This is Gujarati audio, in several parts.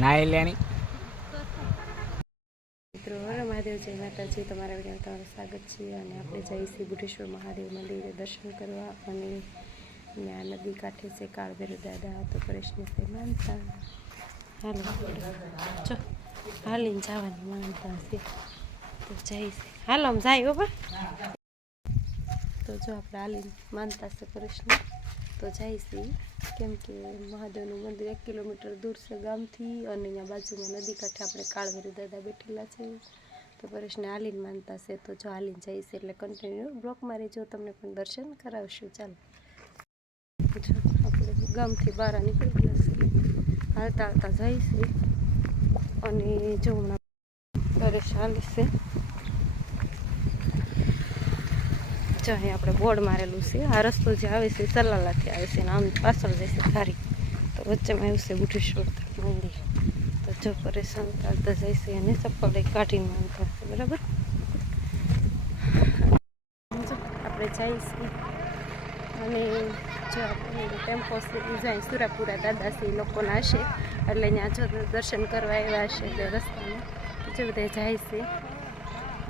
નાઈ લેણી મિત્રો હર મહાદેવ જય માતાજી, તમારા વિડીયો તમારું સ્વાગત છે. અને આપણે જઈએ છીએ બુઢેશ્વર મહાદેવ મંદિરે દર્શન કરવા. અને ત્યાં નદી કાંઠે છે કાળભૈરવ દાદા, તો પરેશને તે માનતા હાલો જો હાલીને જવાની માનતા છે, તો જઈશ હાલો આમ જાય બાબા. તો જો આપણે હાલીને માનતા છે પરેશને, તો જઈશી. કેમ કે મહાદેવનું મંદિર 1 કિલોમીટર દૂર છે ગામથી, અને અહીંયા બાજુમાં નદી કાંઠે આપણે કાળભૈરવ દાદા બેઠેલા છે. તો પરેશને હાલીને માનતા છે, તો જો હાલીને જઈશ એટલે કન્ટિન્યુ બ્લોકમાં રહેજો, તમને પણ દર્શન કરાવશું. ચાલો જો આપણે ગામથી બહાર નીકળી ગયા છીએ, હાલતા હાલતા જઈશું. અને જો હમણાં પરેશ હાલે છે, જો અહીં આપણે બોર્ડ મારેલું છે. આ રસ્તો જે આવે છે ચલાલાથી આવે છે, અને આમ પાછળ જશે ધારી, તો વચ્ચેમાં આવ્યું છે બુઢેશ્વર મંદિર. તો જો પરેશાન ચાલતા જઈશે અને ચપ્પલ કાઢીને માનતા છે, બરાબર. જો આપણે જઈશું, અને જો આપણે ટેમ્પો છે જાય સુરાપુરા દાદા છે એ લોકોના હશે, એટલે ત્યાં જો દર્શન કરવા આવ્યા હશે એટલે રસ્તામાં જે બધા જાય છે.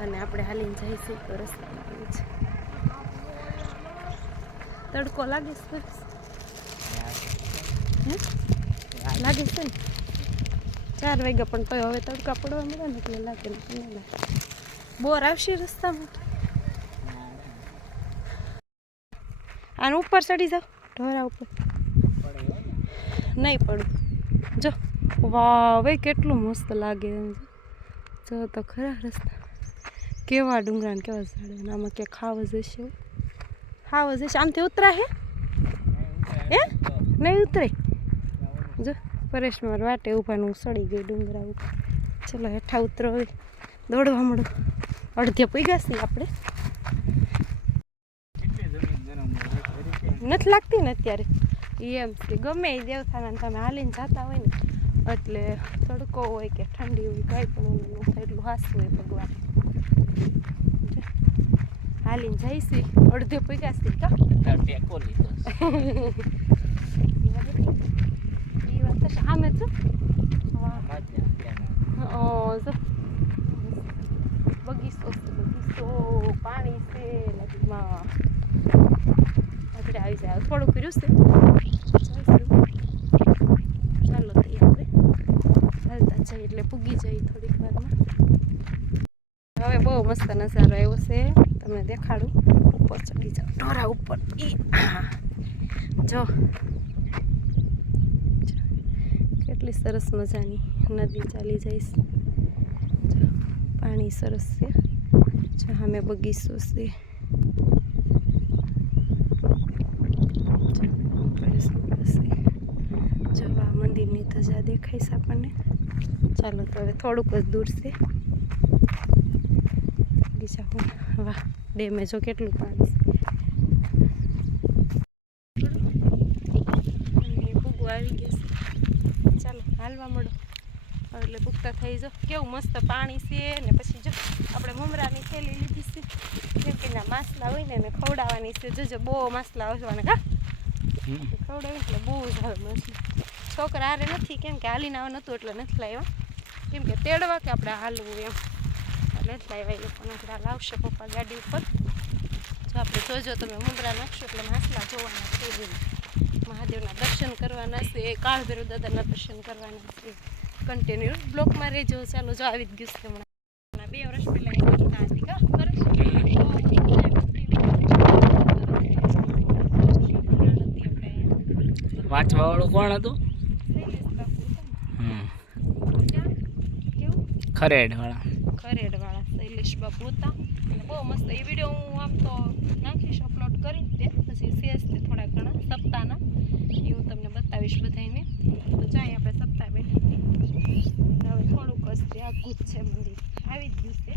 અને આપણે હાલીને જઈશું તો રસ્તામાં આવે છે. તડકો લાગે છે, લાગે છે ને 4 વાગ્યા, પણ તો હવે તડકા પડવા મળે ને એટલે લાગે ને નહીં લાગે. બોર આવશે રસ્તામાં, આને ઉપર ચડી જાવ ઢોરા ઉપર, નહીં પડું. જો વાહ ભાઈ કેટલું મસ્ત લાગે એમ, જો તો ખરા રસ્તા કેવા ડુંગરા ને કેવા ઝાડ, આમાં ક્યાં ખાવ જશે, ખાવ જશે. આમથી ઉતરા હે નહીં ઉતરે. જો પરેશ માર વાટે ઊભાનું સડી ગઈ ડુંગરા ઉપર. ચલો હેઠા ઉતરો, હવે દોડવા મળો. અડધે પૈગાસી આપણે નથી લાગતી ને અત્યારે એમ કે ગમે એ દેવથાના તમે હાલીને જતા હોય ને, એટલે તડકો હોય કે ઠંડી હોય કંઈ પણ ન થાય, એટલું હાસું હોય ભગવાન. હાલીને જઈશી, અડધે પૈગાસી કા ટેકો લીધો એ વાત સામે છો. જો બગીચો છે, બગીચો પાણી છે નદીમાં. આગળ આવી જાય, થોડું કર્યું છે. ચાલો તો આપણે હાલતા જઈએ એટલે પૂગી જઈએ થોડીક વારમાં. હવે બહુ મસ્ત નજારો આવ્યો છે, તમને દેખાડું. ઉપર ચડી જાઓ ઢોરા ઉપર. જો કેટલી સરસ મજાની નદી ચાલી જઈશ. પાણી સરસ છે, જો સામે બગીચો છે. જો આ મંદિરની ધજા દેખાય છે આપણને. ચાલો તો હવે થોડુંક જ દૂર છે બગીચા. વાહ ડેમે જો કેટલું પાણી છે. ભૂગું આવી ગયા છે, ચાલો હાલવા મળો એટલે ભૂગતા થઈ જાઓ. કેવું મસ્ત પાણી છે. ને પછી જો આપણે મમરાની થેલી લીધી છે, કેમ કે ના માસલા હોય ને એને ખવડાવવાની છે. જોજો બહુ માસલા આવવાના કા ખવડાવે એટલે બહુ જ આવે માસલા. છોકરા હારે નથી, કેમ કે હાલીને આવવાનું હતું એટલે નથી લાવ્યા, કેમ કે તેડવા કે આપણે હાલવું એમ એટલે જ લાવ્યા. એ લોકોને આપણે લાવશે પપ્પા ગાડી ઉપર. જો આપણે જોજો તમે મમરા નાખશો એટલે માસલા જોવાના છે. મહાદેવના દર્શન કરવાના છે, કાળભૈરવ દાદાના દર્શન કરવાના છે. કન્ટિન્યુ બ્લોકમાં રહેજો. ચાલો જો આવી જ ગયું છે હમણાં 2 વર્ષ પહેલાં હતી કા વાંચવા વાળું કોણ હતું? ખરેડ વાળા શૈલેષ બાપુ હતા. અને બહુ મસ્ત એ વિડીયો હું આમ તો નાખીશ, અપલોડ કરી દે. પછી શેષ થોડા ઘણા સપ્તાહના એ હું તમને બતાવીશ બધાને. તો જાય આપણે સપ્તાહ બેઠા. હવે થોડુંક જ આગું જ છે મંદિર, આવી જ ગયું છે.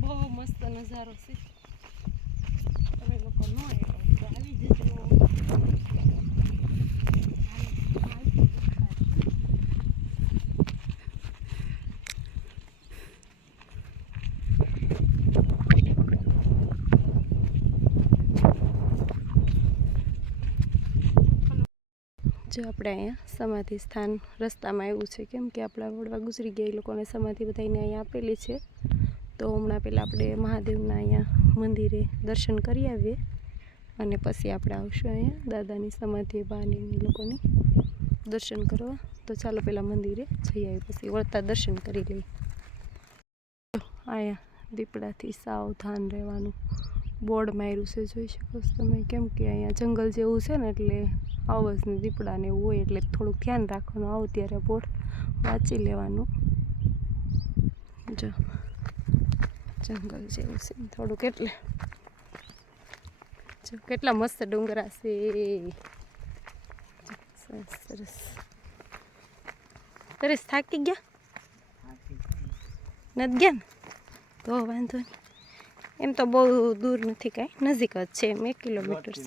બહુ મસ્ત નજારો છે. તમે લોકો ન આવ્યો તો આવી જજો. જો આપણે અહીંયા સમાધિ સ્થાન રસ્તામાં આવ્યું છે, કેમ કે આપણા વડવા ગુજરી ગયા એ લોકોને સમાધિ બધાને અહીંયા આપેલી છે. તો હમણાં પહેલાં આપણે મહાદેવના અહીંયા મંદિરે દર્શન કરી આવીએ અને પછી આપણે આવશું અહીંયા દાદાની સમાધિ બાની લોકોની દર્શન કરવા. તો ચાલો પહેલાં મંદિરે જઈ આવી, પછી વળતા દર્શન કરી લઈએ. અહીંયા દીપડાથી સાવધાન રહેવાનું બોર્ડ માર્યું છે, જોઈ શકો છો તમે, કેમ કે અહીંયા જંગલ જેવું છે ને એટલે અવાજને દીપડાને એવું હોય એટલે થોડુંક ધ્યાન રાખવાનું. આવો ત્યારે બોર્ડ વાંચી લેવાનું. જો જંગલ જેવું છે થોડુંક, એટલે જો કેટલા મસ્ત ડુંગરા છે. સરસ. સરસ. થાકી ગયા નથી ગયા ને? તો વાંધો નહીં, એમ તો બહુ દૂર નથી, કાંઈ નજીક જ છે, એમ 1 કિલોમીટર છે.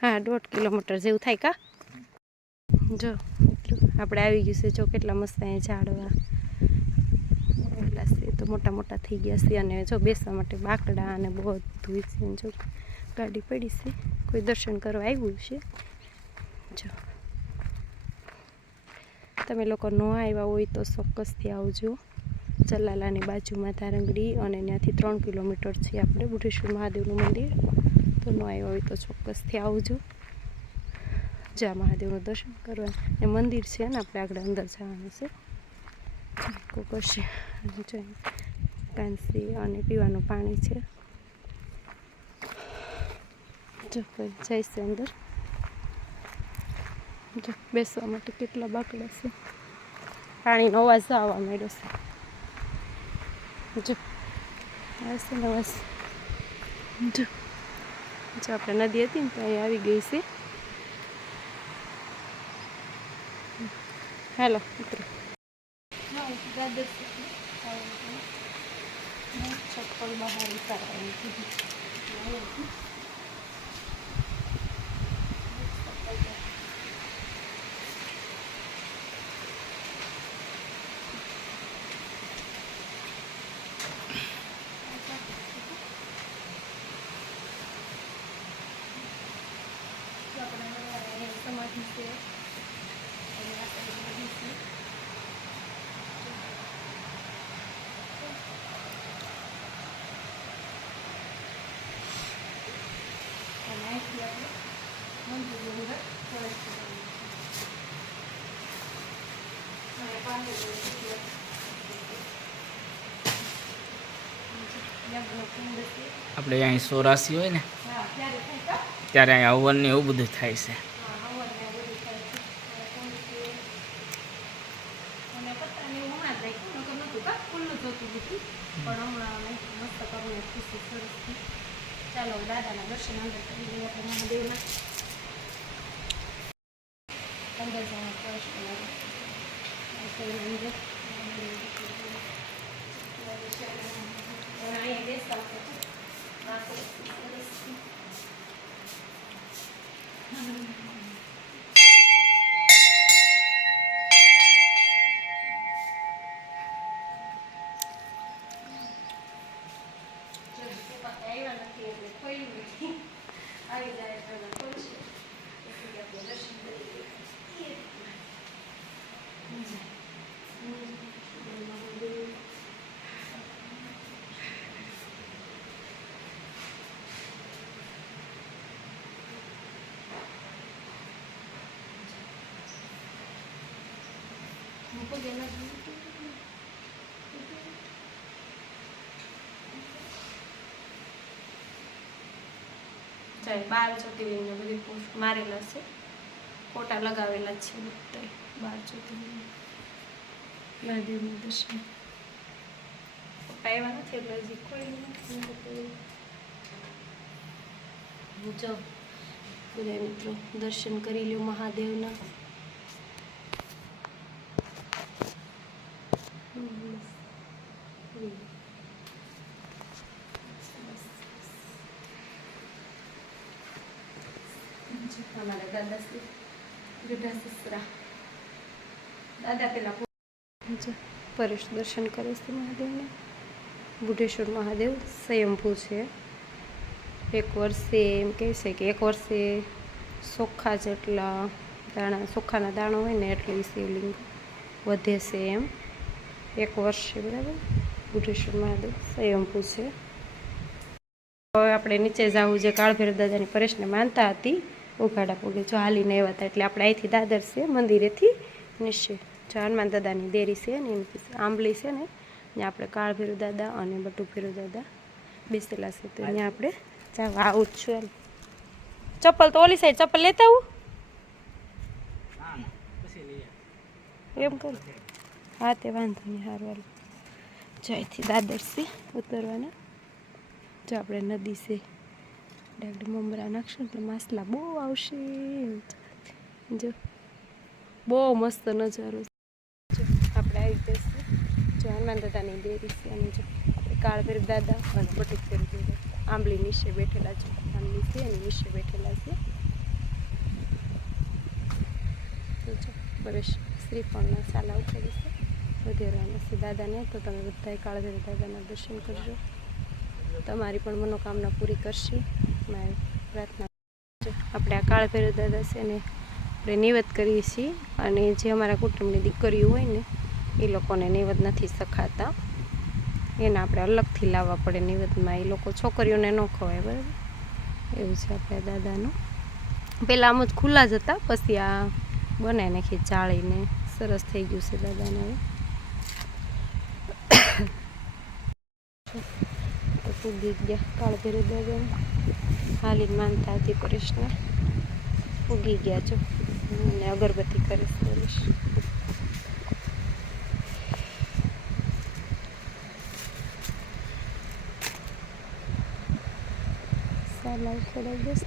હા, 1.5 કિલોમીટર જેવું થાય કા. જો આપણે આવી ગયું છે, જો કેટલા મસ્ત અહીંયા ઝાડવા આવેલા છે, તો મોટા મોટા થઈ ગયા છે. અને જો બેસવા માટે બાકડા અને બધું છે. જો ગાડી પડી છે, કોઈ દર્શન કરવા આવ્યું છે. જો તમે લોકો ન આવ્યા હોય તો ચોક્કસથી આવજો. ચલાલાની બાજુમાં ધારંગડી, અને ત્યાંથી 3 કિલોમીટર છે આપણે બુઢેશ્વર મહાદેવનું મંદિર. તો ન આવ્યા હોય તો ચોક્કસથી આવજો, જ્યાં મહાદેવનું દર્શન કરવા. એ મંદિર છે ને, આપણે આગળ અંદર જવાનું છે. કોકશે કાંસી અને પીવાનું પાણી છે. જો કોઈ જાય છે અંદર. જો બેસવા માટે કેટલા બાકડા છે. પાણીનો અવાજ આવવા માંડ્યો છે. જો આવશે ને અવાજ. જો આપણે નદી હતી ને તો અહીંયા આવી ગઈ છે. હાલો મિત્રો, ચપ્પલ બહાર ઉતારવાની. સમાધિ છે. આપણે અહીં 84 હોય ને ત્યારે અહીં હવન ને એવું બધું થાય છે. ચાલો દાદાના દર્શન અંદર કરી લઈએ આપણે મહાદેવના. અંદર જવાનું પ્રશ્ન અહીંયા બેસતા આવી જાય દર્શન કરી. જાય 12 જ્યોતિર્લિંગને બધી પોસ્ટ મારેલા છે, ફોટા લગાવેલા છે બધા 12 જ્યોતિર્લિંગ. મહાદેવનું દર્શન ફોટા એવા નથી એટલે હજી કોઈ નથી. જો બધા મિત્રો દર્શન કરી લ્યો મહાદેવના. हमारा दादा से गड्ढा ससरा दादा पेला परेश दर्शन करे છે મહાદેવને. બુઢેશ્વર મહાદેવ સ્વયંભૂ છે. એક વર્ષે એમ કહે છે કે એક વર્ષે ચોખ્ખા જેટલા દાણા ચોખાના દાણો હોય ને એટલે એ શિવલિંગ વધે છે એમ 1 વર્ષ છે બરાબર. બુઢેશ્વર મહાદેવ સ્વયંભૂ છે. હવે આપણે નીચે જવું જે કાળભૈરવ દાદાની પરેશને માનતા હતી ઉઘાડા પગે જો હાલીને આવ્યા હતા એટલે આપણે અહીંથી દાદર છે મંદિરેથી નીચે જો હનુમાન દાદાની દેરી છે ને એની પાસે આંબલી છે ને ત્યાં આપણે કાળભૈરવ દાદા અને બટુકભૈરવ દાદા બેસેલા છે તો ત્યાં આપણે જવા આવું જ છું. ચપ્પલ તો ઓલી સાઈડ ચપ્પલ લેતા આવું એમ કરું. હા તે વાંધો નહીં સારું હાલ. જો અહીંથી દાદર છે ઉતરવાના. જો આપણે નદી છે ડાગડી મમરા નાખશું એટલે માછલા બહુ આવશે. જો બહુ મસ્ત નજારો જો આપણે આવી જઈશું. જો હનુમાન દાદાની દેરી છે અને જો આપણે કાળભૈરવ દાદા અને બટુકભૈરવ દાદા આંબલી નીચે બેઠેલા છે. આંબલી છે એની નીચે બેઠેલા છે. તો જો પરેશ શ્રીફળના સાલા ઉપાડી છે વધેરાના છે દાદાને. તો તમે બધાએ કાળભૈરવ દાદાના દર્શન કરજો. તમારી પણ મનોકામના પૂરી કરશે મારી પ્રાર્થના. આપણે આ કાળભૈરવ દાદા છે ને આપણે નિવેદ કરીએ છીએ અને જે અમારા કુટુંબની દીકરીઓ હોય ને એ લોકોને નિવેદ નથી સખાતા એને આપણે અલગથી લાવવા પડે નિવેદમાં. એ લોકો છોકરીઓને ન ખવાય બરાબર. એવું છે આપણે દાદાનું. પહેલાં આમ જ ખુલ્લા જ હતા પછી આ બનાવી નાખી ચાળીને સરસ થઈ ગયું છે દાદાને. હવે પૂગી ગયા કાળભૈરવ દાદાને હાલીને માનતા હતી પરેશને પૂગી ગયા છો અને અગરબત્તી કરે છે પરેશ. સાલા ઉખેડાઈ જશે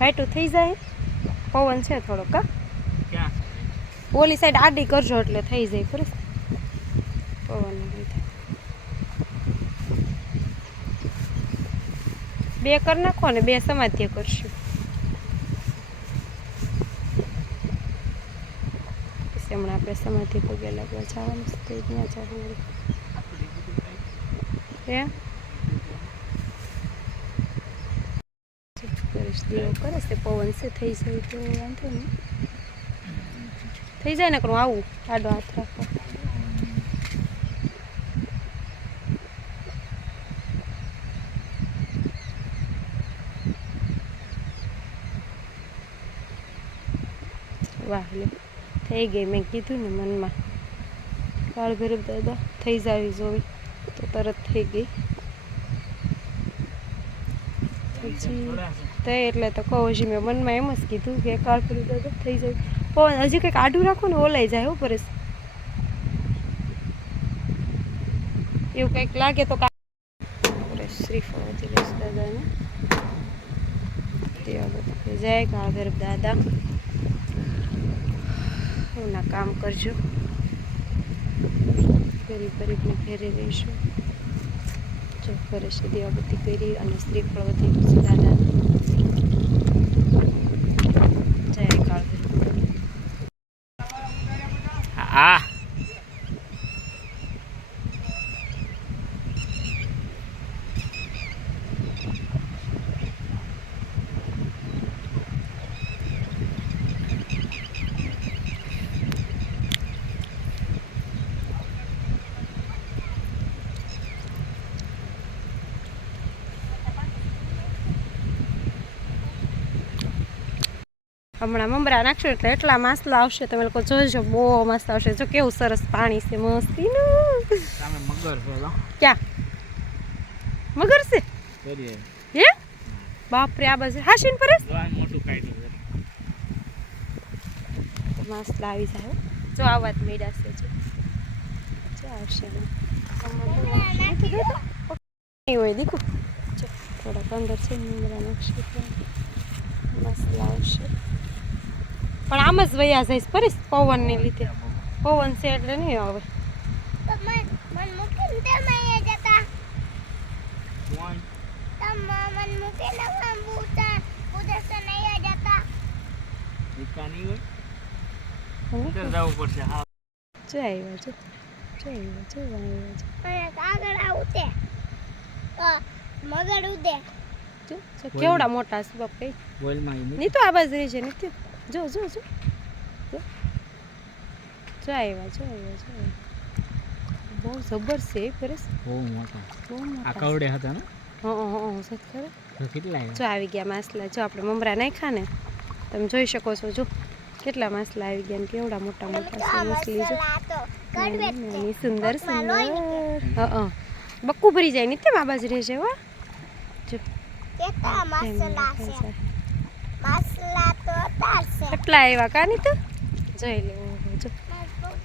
હાઈટું થઈ જાય. પવન છે થોડો કા ઓલી સાઈડ આડી કરજો એટલે થઈ જાય પરેશ પવન લીધે. 2 કરી નાખો ને 2 સમાધ્ય કરશું. પછી હમણાં આપણે સમાધિ પગે લાગવા જવાનું છે તો ત્યાં જવું એમ કરીશ. દેવો કરે છે પવન છે થઈ જાય તો વાંધો નહીં. થઈ જાય ને કરું આવું આડો હાથ રાખો. વાહ લે થઈ ગઈ. મેં કીધું ને મનમાં કાળભૈરવ દાદા થઈ જાવી જોવી તો તરત થઈ ગઈ. પછી તે એટલે તો કહું હજી મેં મનમાં એમ જ કીધું કે કાળભૈરવ દાદા થઈ જાય. પવન હજી કંઈક આડું રાખો ને ઓલાઈ જાય હો પરેશ. એવું કંઈક લાગે તો પરેશ શ્રીફળ પરેશ દાદાને જય કાળભૈરવ દાદા. એના કામ કરજો. ગરીબને ઘેરે રહીશું. જો પરેશ દીવાબત્તી કરી અને શ્રીફળ વધી છે દાદાને. જય કાળભૈરવ. હા હમણાં મમરા નાખશો એટલે એટલા માછલા આવશે તમે લોકો જોજો. બહુ મસ્ત આવશે. જો કેવું સરસ પાણી છે મસ્તીનું. મગર ક્યાં મગર છે હે બાપરે. આ બાજુ હાશીન પરેશ માછલા આવી જાય. જો આ વાત મેળા છે જો આવશે હોય દીકું. જો થોડાક અંદર છે મમરા નાખશે માછલા આવશે. પણ આમ જ વયા જઈશ પરેશ પવનને લીધે. પવન છે એટલે નહીં આવે. કેવડા મોટા છે બાપ કઈ નહીં તો આ બાજુ રહી છે નથી. જો જો જો જો આવ્યા બહુ જબર છે પરેશ, બહુ મોટા બહુ આ મોટા કવડે હતા ને હા સત ખરે તો કેટલા જો આવી ગયા માસલા. જો આપણે મમરા નાખ્યા ને તમે જોઈ શકો છો. જો કેટલા માસલા આવી ગયા ને કેવડા મોટા મોટા છે માછલી. જો નાની સુંદર સુંદર બક્કુ ભરી જાય ને તેમ આ બાજુ રહેશે. હો જો કેટલા આવ્યા કાની તો જોઈ લે. જો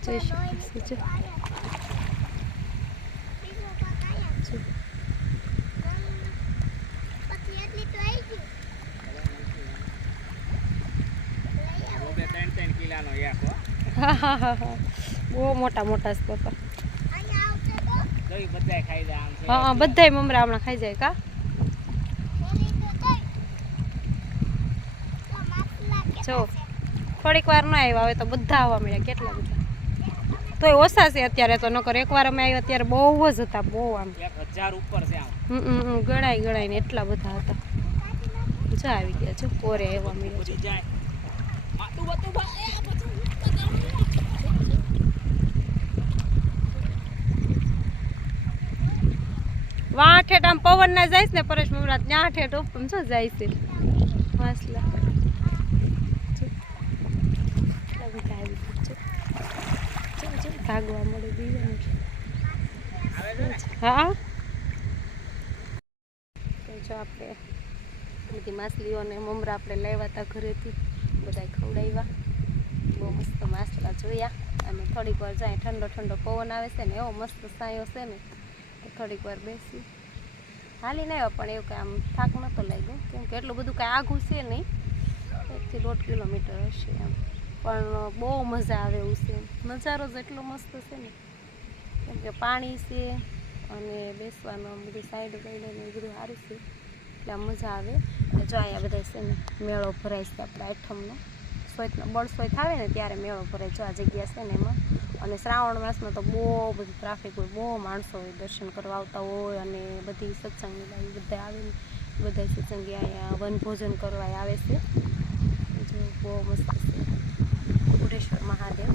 જોઈ શકો છો. બહુ મોટા મોટા છે પપ્પા. હા બધાય મમરા હમણાં ખાઈ જાય કા. જો થોડીક વાર ન આવ્યા હવે તો બધા આવવા મળ્યા. કેટલા બધા તોય ઓછા છે અત્યારે તો. નકર એકવાર અમે આવ્યા ત્યારે બહુ જ હતા. બહુ આમ 1000 ઉપર છે આમ. ગણાય ને એટલા બધા હતા. જો આવી ગયા. જો પોરે આવવા મળ્યા. વાં ઠેઠ આમ પવન ના જાય ને પરેશ મમરા ત્યાં ઠેઠ ઓપમ જો જાય છે માસલા. ભાગવા મળે દીવાનું. હા તો જો આપણે બધી માછલીઓને મમરા આપણે લાવ્યા હતા ઘરેથી. બધા ખવડાવ્યા. બહુ મસ્ત માછલા જોયા. અને થોડીક વાર જાય ઠંડો ઠંડો પવન આવે છે ને એવો મસ્ત સાયો છે ને તો થોડીક વાર બેસી હાલીને આવ્યા. પણ એવું કંઈ આમ થાક નહોતો લાગ્યો કેમ કે એટલું બધું કાંઈ આઘું છે નહીં. 1 થી 1.5 કિલોમીટર હશે આમ. પણ બહુ મજા આવે એવું છે. નજારો જ એટલો મસ્ત છે ને કેમ કે પાણી છે અને બેસવાનું બધું સાઈડ ને બધું સારું છે એટલે આમ મજા આવે. અને જો અહીંયા બધા છે ને મેળો ભરાય છે આપણે આઠમનો. બળસોઈ આવે ને ત્યારે મેળો ભરાય. જો આ જગ્યા છે ને એમાં. અને શ્રાવણ માસમાં તો બહુ બધું ટ્રાફિક હોય. બહુ માણસો હોય દર્શન કરવા આવતા હોય. અને બધી સત્સંગી લાવી બધા આવે ને બધા સત્સંગી અહીંયા વનભોજન કરવા આવે છે. જો બહુ મસ્ત છે બુઢેશ્વર મહાદેવ.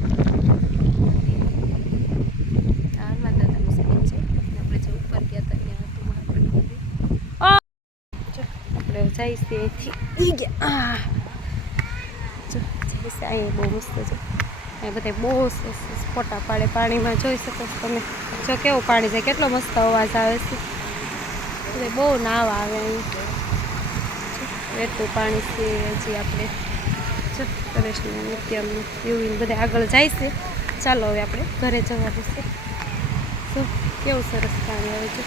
હનુમાન દાદાનું સ્થાન છે. આપણે જે ઉપર ગયા હતા ત્યાં હતું મહાદેવ મંદિર. જો આપણે જાય છે અહીંથી ગયા. જો જઈશે અહીંયા બહુ મસ્ત છે. અહીંયા બધા બહુ સરસ ફોટા પાડે પાણીમાં. જોઈ શકો છો તમે. જો કેવું પાણી જાય કેટલો મસ્ત અવાજ આવે છે. એટલે બહુ નાવા આવે અહીં. વેતું પાણી છે. હજી આપણે જો પરેશની નિત્યમનું યુવીન બધા આગળ જાય છે. ચાલો હવે આપણે ઘરે જવાનું છે. તો કેવું સરસ પાણી આવે છે.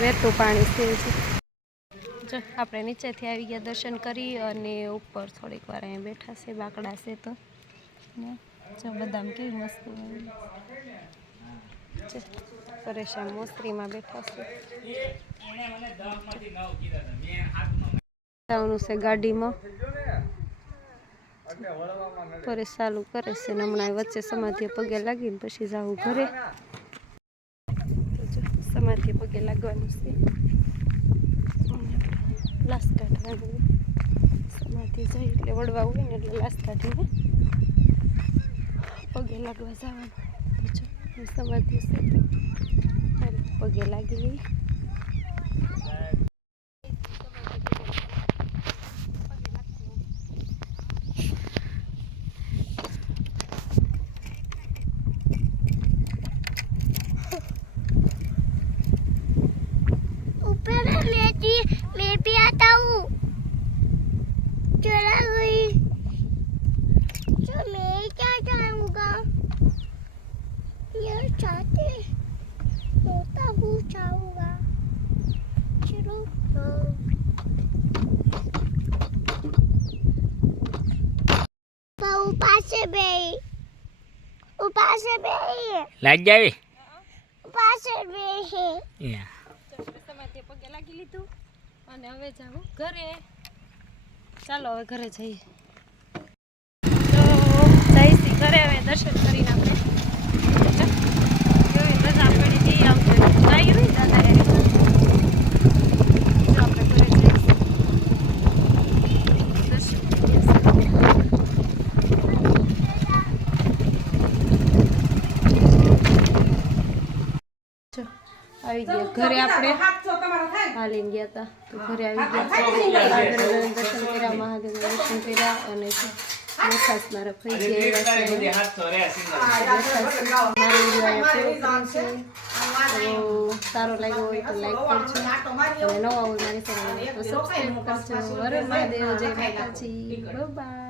વેતું પાણી છે. જો આપણે નીચેથી આવી ગયા દર્શન કરી અને ઉપર થોડીક વાર અહીંયા બેઠા છે. બાકડા છે તો ને જો બદામ કેવી મસ્ત પરેશાન મોસરીમાં બેઠા છે. જવાનું છે ગાડીમાં. પરેશ ચાલુ કરે છે ને હમણાં વચ્ચે સમાધિ પગે લાગીને પછી જવું ઘરે. સમાધિ પગે લાગવાનું છે. લાશ કાઢવાનું. સમાધિ જાય એટલે વળવા હોય ને એટલે લાશ કાઢીને પગે લાગવા જવાનું. સમાધિ છે પગે લાગી લઈ. मैं भी आता हूँ. चला गई तो मैं क्या जाऊँगा. ये चाहते होता हूँ जाऊँगा. चलो ऊपर से भी લાગ જાવી ऊपर से भी યા સમાધિ પગે લાગી લીધું અને હવે જાવું ઘરે. ચાલો હવે ઘરે જઈએ. તો જઈશી ઘરે હવે દર્શન કરીને આપણે આવી ગયા ઘરે. આપણે હાલીને ગયા હતા તો ઘરે આવી ગયા. આગળ દર્શન કર્યા, મહાદેવના દર્શન કર્યા અને બેઠાસ મારા ફઈ ગયા મારો વિડીયો સારો લાગ્યો હોય તો લાઈક કરજો અને નવા હોય મારી ચેનલ તો સબસ્ક્રાઈબ કરજો. હર મહાદેવ, જય માતાજી, બાય.